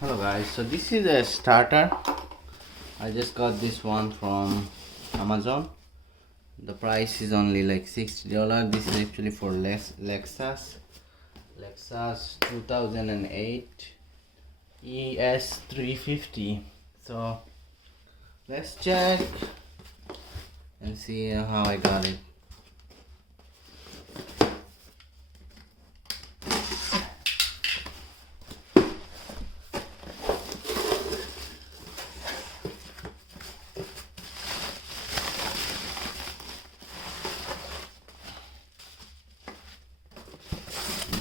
Hello guys, so this is a starter. I just got this one from Amazon. The price is only like $60. This is actually for Lexus 2008 ES350. So let's check and see how I got it.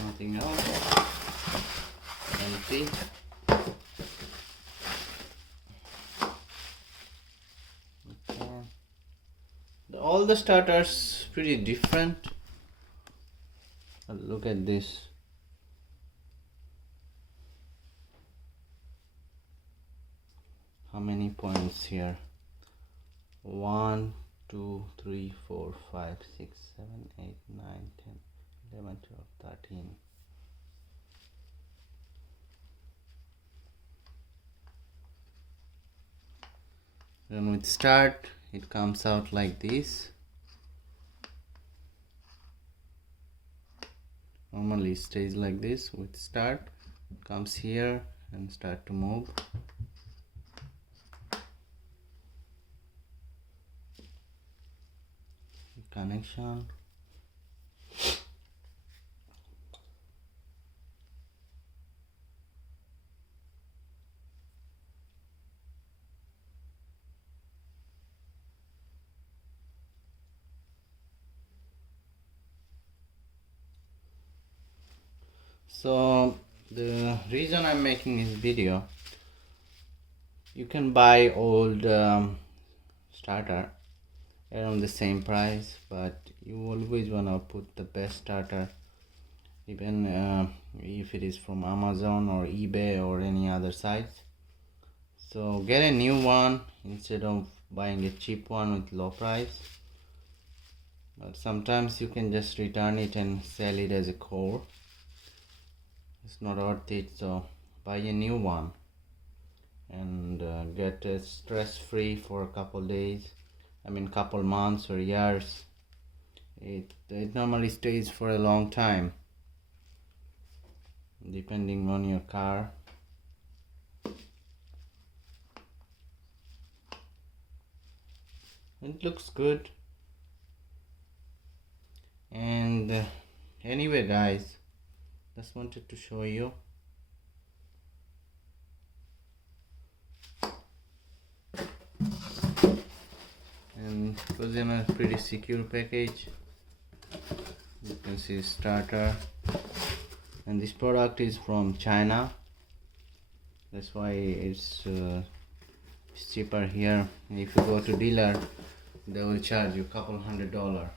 Nothing else. Empty. Okay. All the starters pretty different. Look at this. How many points here? 1, 2, 3, 4, 5, 6, 7, 8, 9, 10, 11, 12, 13. When we start, it comes out like this. Normally it stays like this. With start, it comes here and start to move. Connection. So the reason I'm making this video, you can buy old starter around the same price, but you always want to put the best starter, even if it is from Amazon or eBay or any other sites. So get a new one instead of buying a cheap one with low price. But sometimes you can just return it and sell it as a core. It's not worth it, so buy a new one and get it stress free for a couple days, couple months or years. It normally stays for a long time depending on your car. It looks good. And anyway guys, just wanted to show you. And it was in a pretty secure package. You can see starter, and this product is from China. That's why it's cheaper here. If you go to dealer, they will charge you $200.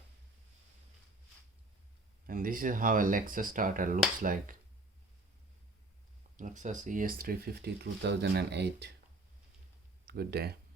And this is how a Lexus starter looks like. Lexus ES350 2008. Good day.